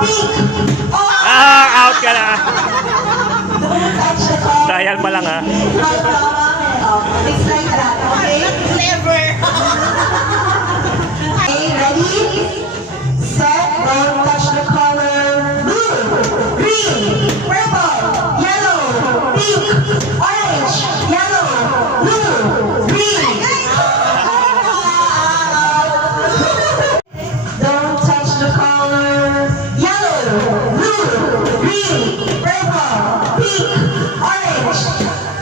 Pink. Out ka na. Don't touch the color. Trial pa lang ha. It's like that, okay? Never. Okay, ready? Set, don't touch the color. Blue, green, purple, yellow, pink, orange, yellow, blue, green. Don't touch the color. Yellow, blue, green, purple, pink, orange,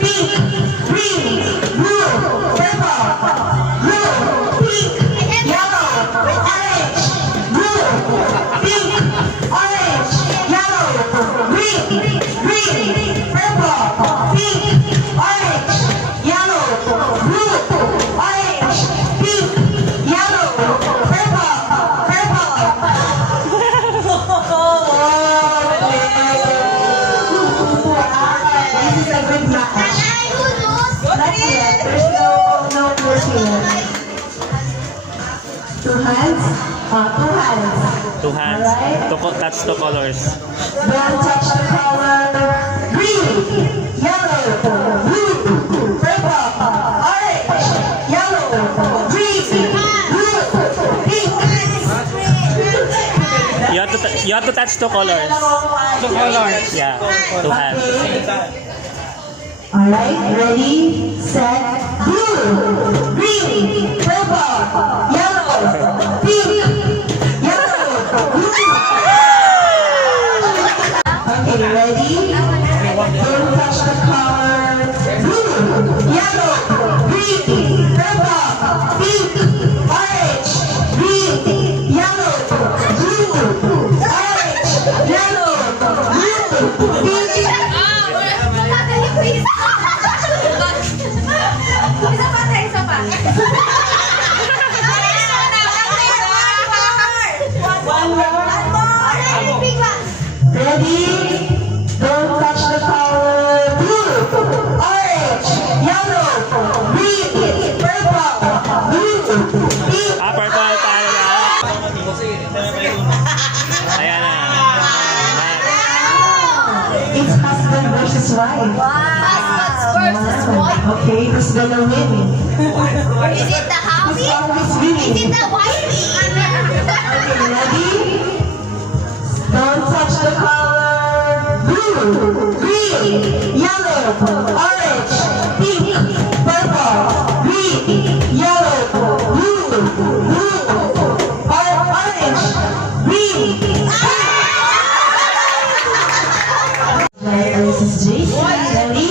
pink, green, blue, purple, blue, pink, yellow, orange, blue, pink, orange, yellow, green, purple, pink, orange, yellow, blue, orange, pink, yellow, purple, purple. This is a good match. Not yet. There's no clues here. Two hands? Two hands. Two hands. Alright. That's two colors. Don't touch the color. Green, yellow, blue, purple, orange, yellow, green, blue, pink. You have to touch two colors. Two colors. Yeah, two hands. Alright, ready, set, blue, green, purple, yellow, pink, yellow, blue. Okay, ready? Don't touch the color. Blue, yellow, green, purple, pink, orange, green, yellow, blue, orange, yellow, blue, pink. Isa pa. One more. Ready? Don't touch the color. Blue, orange, yellow, green, purple, blue, pink. Purple tayo na. Ayan na. It's husband versus wife. Okay, who's gonna win? Is it the Who's happy? always Is winning? it the wifey? Okay, ready? Don't touch the color. Blue, green, yellow, orange, pink, purple, green, yellow, blue, orange, green, pink. Versus Jason. Ready?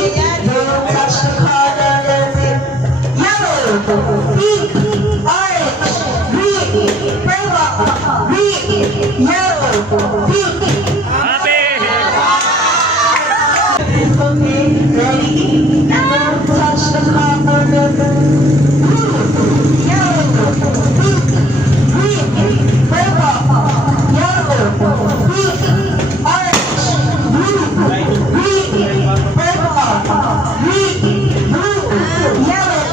Don't touch the color. Yellow, pink, orange, green, purple, green, yellow, pink. Happy! Okay, ready? Don't touch the color. Blue, yellow, pink, green, purple, yellow, pink, orange, blue, green, purple, green, blue, yellow,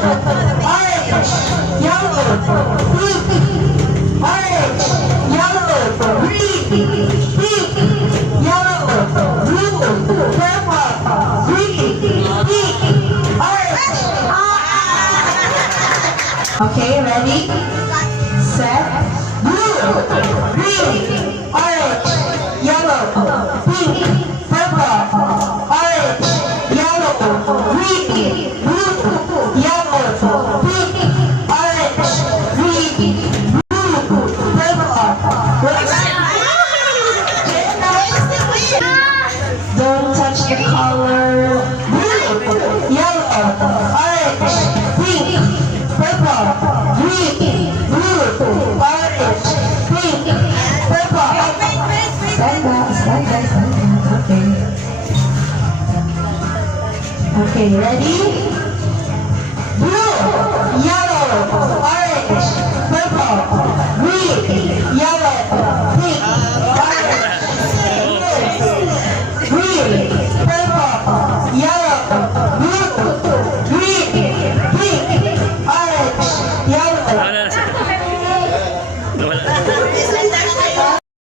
orange, yellow, pink, orange, yellow, green, pink, yellow, blue, purple, green, pink, orange. Okay, ready? Set. Blue, green, orange, yellow, pink, purple, orange, yellow, green, blue, yellow, pink, orange, green, blue, purple. Don't touch the color. Blue, yellow, orange, pink, purple, green, blue, orange, pink, purple. Stand back, stand back, stand back. Okay. Okay, ready?